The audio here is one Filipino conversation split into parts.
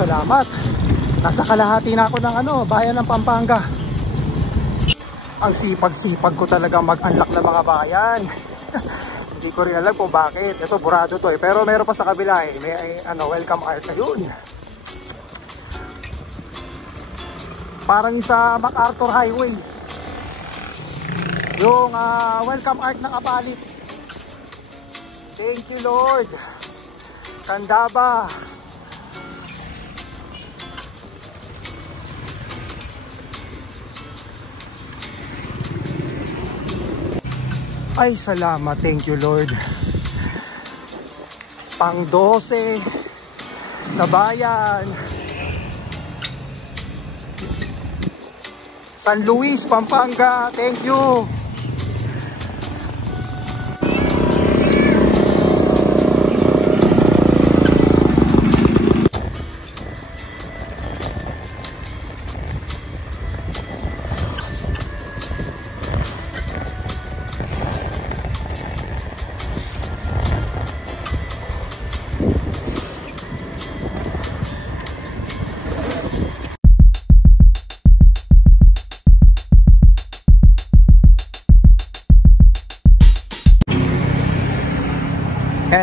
salamat. Nasa kalahati na ako ng bayan ng Pampanga. Ang sipag-sipag ko talaga mag-unlock ng mga bayan. Hindi ko rin alam kung bakit. Ito burado to eh. Pero meron pa sa kabila eh. May welcome art. Ayun. Parang sa MacArthur Highway. Yung welcome art ng Apalit. Thank you Lord. Candaba. Ay salamat, thank you Lord. Pang 12 na bayan. San Luis, Pampanga, thank you.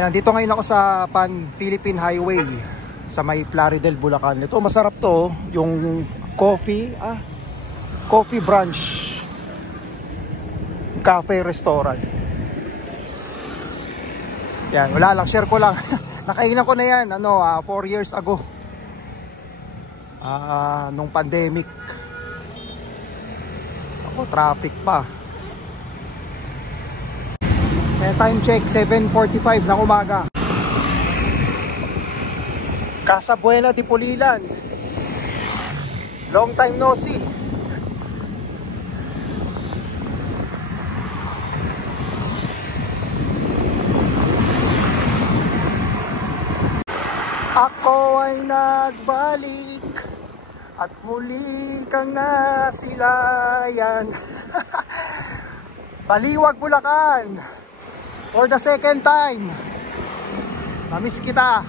Nandito ngayon ako sa Pan-Philippine Highway sa may Plaridel, Bulacan. Ito masarap to, yung coffee brunch cafe restaurant. Yan, wala lang, share ko lang. Nakainan ko na yan 4 years ago. Nung pandemic. Ako, traffic pa. Time check 7:45 ng umaga. Casa Buena de Pulilan. Long time no see. Ako ay nagbalik at muli kang nasilayan. Baliwag, Bulacan. For the second time. Namiss kita.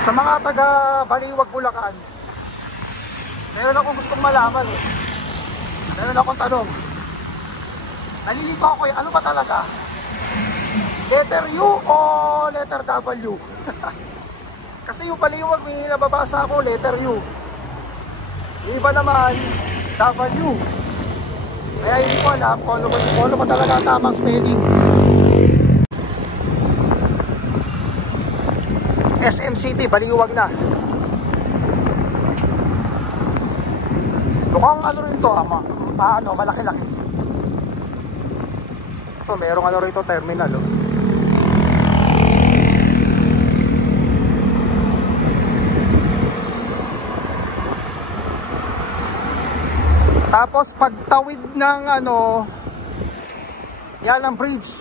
Sa mga taga Baliwag, Bulacan, meron akong gustong malaman eh. Meron akong tanong. Nalilito ako eh, ano ba talaga? Letter U o letter W? Kasi yung Baliwag may nababasa ako letter U. Yung iba naman W. Kaya hindi ko alam kung ano ba talaga tamang spelling. SM City, Baliwag na. Mukhang rin to, malaki-laki. Ito, merong rito, terminal. Tapos pagtawid ng yan ang bridge,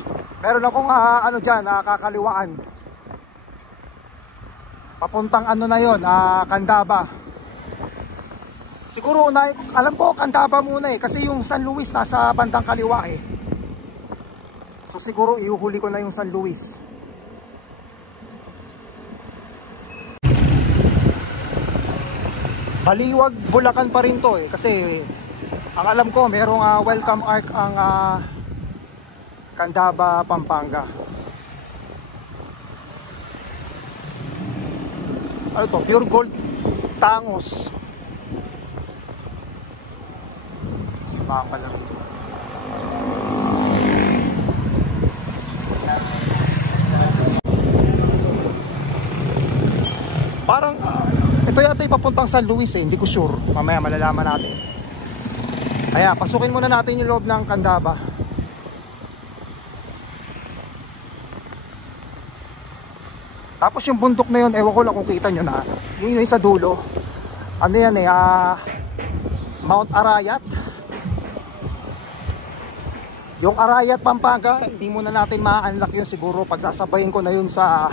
meron akong dyan, kakaliwaan. Papuntang na yon, Candaba. Siguro alam ko Candaba muna eh, kasi yung San Luis nasa bandang kaliwa eh. So siguro iuhuli ko na yung San Luis. Baliwag, Bulacan pa rin to eh, kasi ang alam ko merong welcome arc ang Candaba, Pampanga. Ano to? Pure Gold Tangos. Si mapa lang. Parang ito yata papuntang San Luis eh, hindi ko sure. Mamaya malalaman natin. Kaya pasukin muna natin yung loob ng Candaba. Tapos yung bundok na yun, ewan ko lang kung kita nyo na. Yun yung sa dulo. Ano yan eh, Mount Arayat. Yung Arayat, Pampanga, hindi muna natin ma-unlock yun siguro. Pagsasabayin ko na yun sa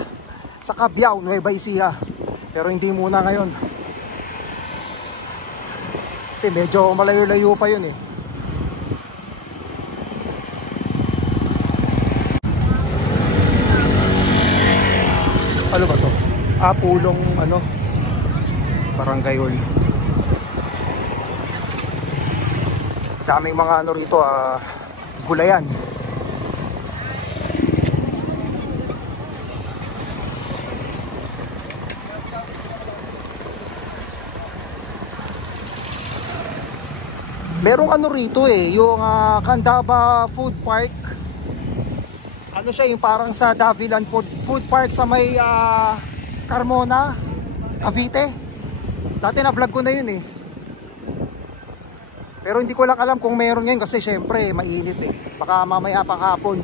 Cabiao, Nueva Ecija. Pero hindi muna ngayon. Kasi medyo malayo-layo pa yun eh. Ano ba to? Pulong ano, Barangay Hall. Daming mga ano rito, gulayan. Merong ano rito yung Candaba Food Park. Ano siya, yung parang sa Davilan Food Park sa may Carmona, Cavite. Dati na-vlog ko na yun Pero hindi ko lang alam kung meron ngayon kasi syempre mainit Baka mamaya pang hapon.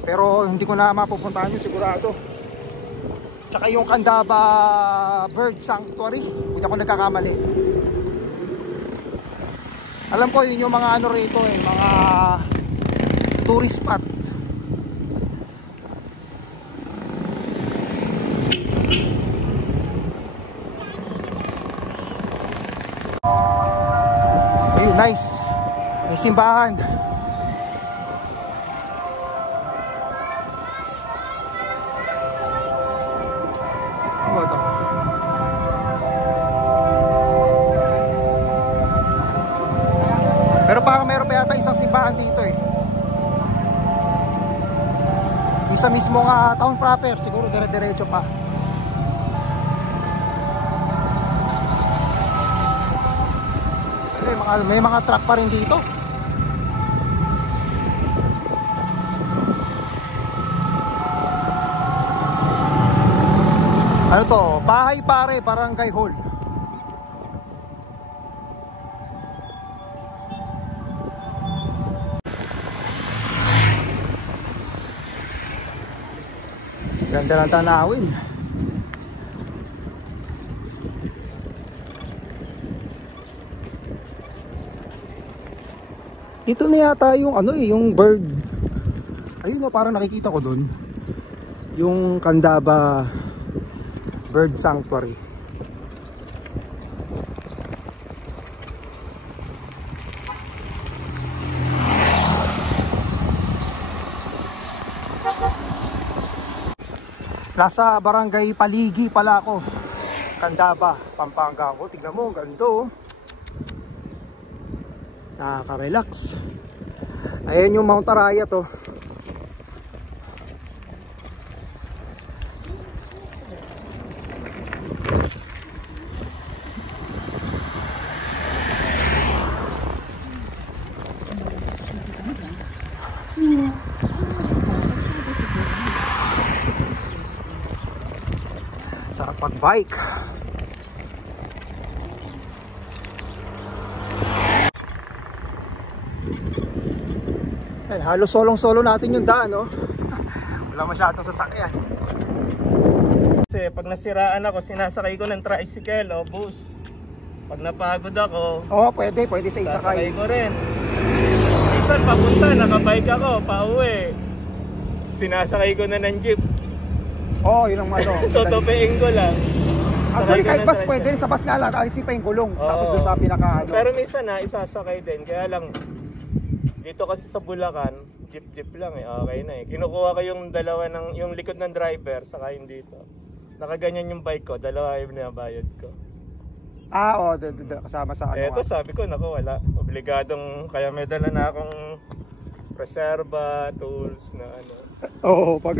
Pero hindi ko na mapupuntahan yun sigurado. Tsaka yung Candaba Bird Sanctuary, hindi ako nagkakamali. Alam ko yun yung mga ano rito mga tourist spot. Ayun, nice. May simbahan. Ano ba ito? Pero parang meron pa yata isang simbahan dito Isa mismo town proper, siguro dire-diretso pa. May mga truck pa rin dito. Ano to? Bahay Pare, Barangay Hall. Ganda ng tanawin. Dito na yata yung yung bird. Ayun parang nakikita ko doon. Yung Candaba Bird Sanctuary. Nasa Barangay Paligi pala ako. Candaba, Pampanga. Tignan mo, ganda nakaka-relax. Ayan yung Mount Arayat sarap pag-bike. Ay, halos solong-solo natin yung daan, Wala masyadong sasakyan. Kasi pag nasiraan ako, sinasakay ko ng tricycle o bus. Pag napagod ako, pwede sa isakay. sasakay ko rin. Minsan papunta, nakabike ako, pauwi. Sinasakay ko na ng jeep. Yun ang Tutupiin ko lang. Actually, kahit bus pwede, sa bus nga lang, alisin pa yung gulong. Tapos doon sa pinaka Pero minsan isasakay din, kaya lang dito kasi sa Bulacan, jeep lang okay na Kinukuha ko yung dalawa yung likod ng driver, saka yung dito. Nakaganyan yung bike ko, dalawa yung binabayad ko. Kasama sa Eto sabi ko, wala. Obligadong, kaya may dala na akong reserva, tools na pag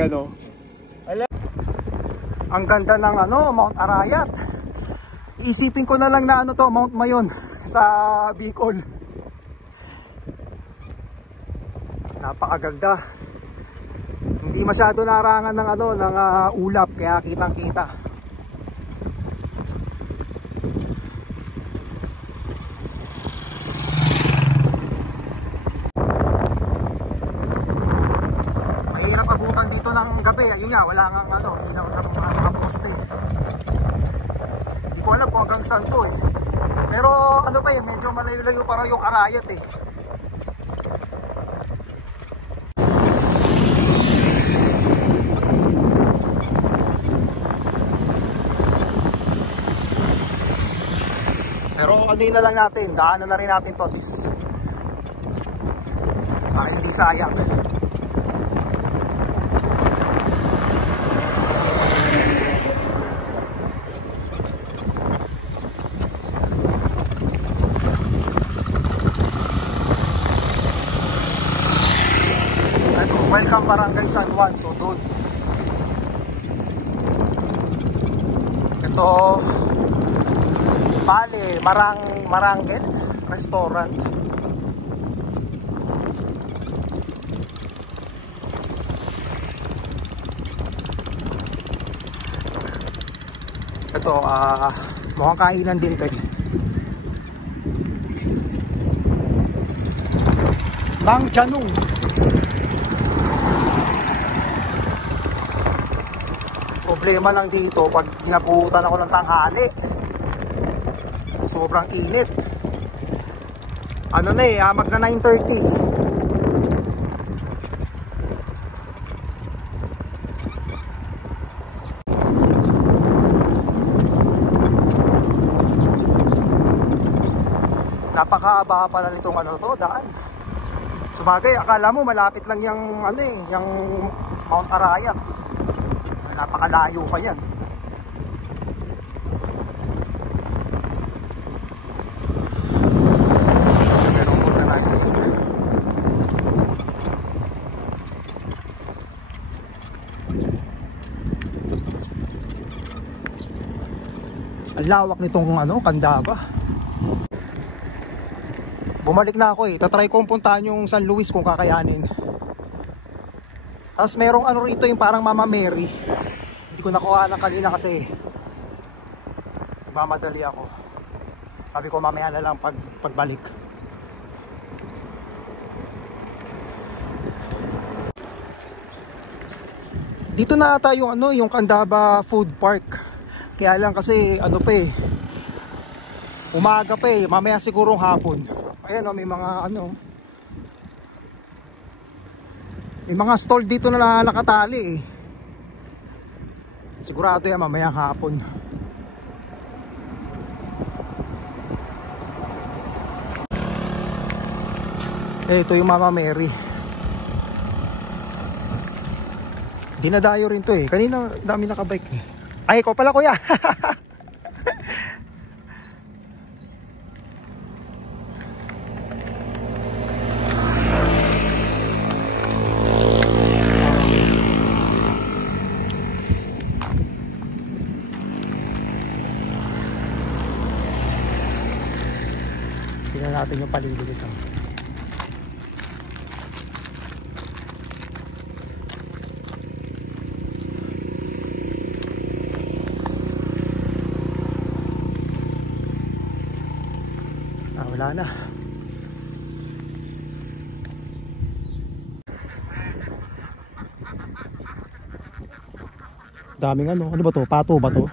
ang ganda ng Mount Arayat. Isipin ko na lang na Mount Mayon sa Bicol. Napakaganda. Hindi masyado narangan ng ng ulap kaya kitang-kita. Mahirap abutan dito ng gabi. Ayun nga, wala nga hindi na mga poste. Hindi ko alam kung hanggang saan to Pero medyo malayo-layo para yung Arayat Pero na lang natin, daanan na rin natin to para hindi sayang. San Juan, so doon. Ito Bale, Marangel Restaurant. Ito, mukhang kainan din ito eh. Bang Janung. Problema lang dito pag ginabutan ako ng tanghali, sobrang init. Ano na eh, magna 9:30. Napakahaba pala nitong ano to, daan. Sabagay, akala mo malapit lang yung ano eh, yung Mount Arayat. Napakalayo pa yan. Merong organized. Ang lawak nitong ano, Candaba. Bumalik na ako eh. Tatry kong puntahan yung San Luis kung kakayanin. Tapos merong ano rito yung parang Mama Mary. Hindi ko nakuha ng kanina kasi nagmamadali ako. Sabi ko mamaya na lang pagbalik. Dito na ata yung ano, yung Candaba Food Park. Kaya lang kasi ano pa eh, umaga pa eh, mamaya sigurong hapon. Ayan o, may mga ano, may mga stall dito na nakatali eh. Sigurado yan mamayang hapon. Ito yung Mama Mary. Dinadayo rin to eh. Kanina dami nakabike eh. Ay, ikaw pala kuya. Tingnan natin yung paligid dito. Wala na. Daming ano ba to? Pato ba to?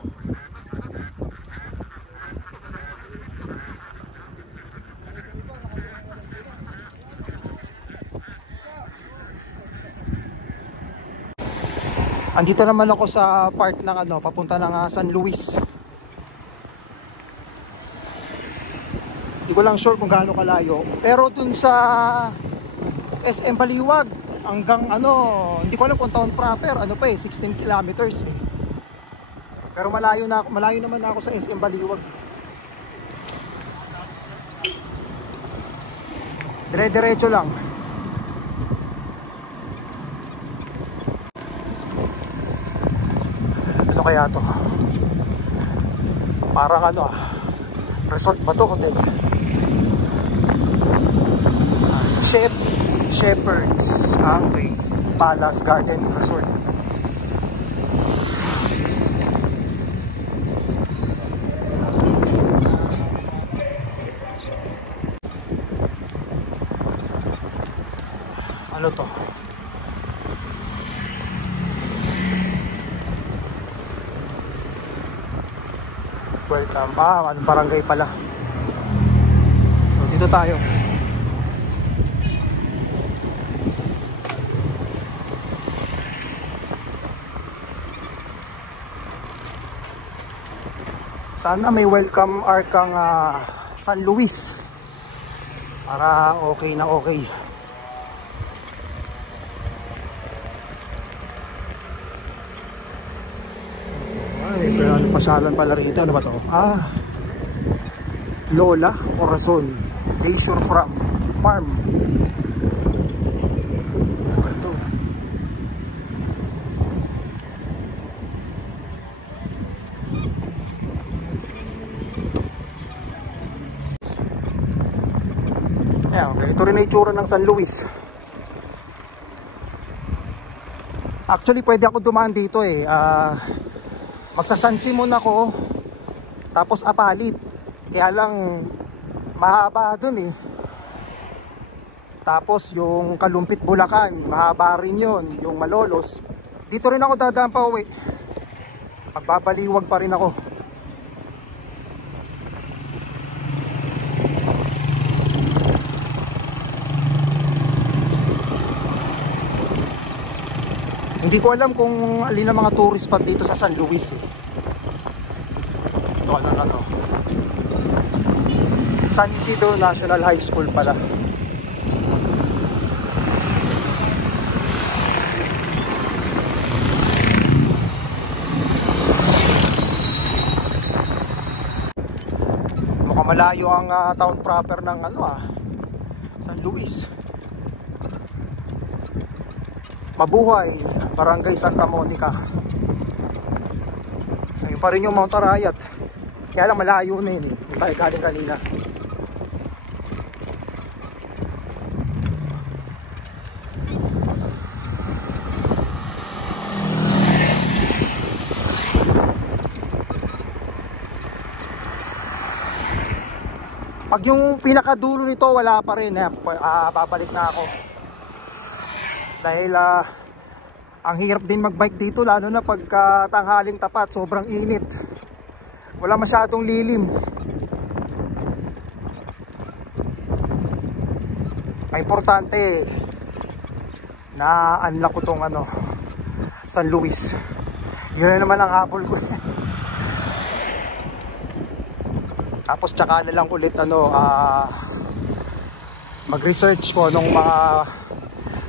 Andito naman ako sa park ng ano, papunta ng San Luis. Hindi ko lang sure kung gaano kalayo. Pero dun sa SM Baliwag hanggang ano, hindi ko alam kung town proper, ano pa eh, 16 kilometers eh. Pero malayo naman ako sa SM Baliwag. Dire-diretso lang. Ano kaya to? Parang ano, resort ba to? Hotel? Shepherds okay. Palace Garden Resort. Ano to? Welcome. Anong barangay pala? So, dito tayo. Sana may welcome arc ang San Luis para okay na okay. Ay, pero ano pasyalan pala rito? Ano ba to? Lola Corazon Leisure Farm. Ito. Ayan, ganito rin na itsura ng San Luis. Actually, pwede ako dumaan dito eh. Magsa San Simon ako, tapos Apalit. Kaya lang, mahaba dun eh. Tapos yung Kalumpit Bulacan, mahaba rin yun. Yung Malolos, dito rin ako dadaan pa uwi. Magbabaliwag pa rin ako. Hindi ko alam kung alin ang mga tourist spot dito sa San Luis eh. Ito ano. San Isidro National High School pala. Mukhang malayo ang town proper ng San Luis. Mabuhay, Barangay Santa Monica. Ayun pa rin yung Mount Arayat. Kaya lang malayo na yun eh. Yung tayo galing kanina. Pag yung pinakadulo nito wala pa rin eh. Babalik na ako. Dahil ang hirap din magbike dito, lalo na pagka tanghaling tapat, sobrang init. Wala masyadong lilim. Ang importante na unlock ko tong San Luis. Yun na naman ang habol ko. Tapos tsaka na lang ulit mag-research ko nung mga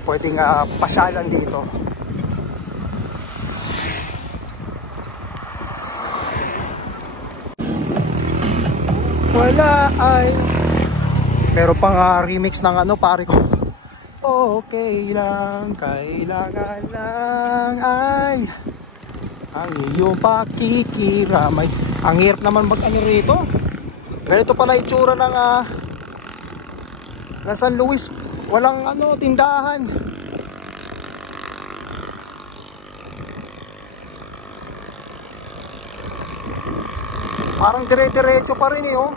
pwedeng pasyalan dito. Wala ay meron pang remix ng pare ko. Okay lang, kailangan lang ay ang iyong pakikiramay. Ang hirap naman rito. Ganito pala itsura ng San Luis. Walang tindahan. Parang dire-diretso pa rin eh oh.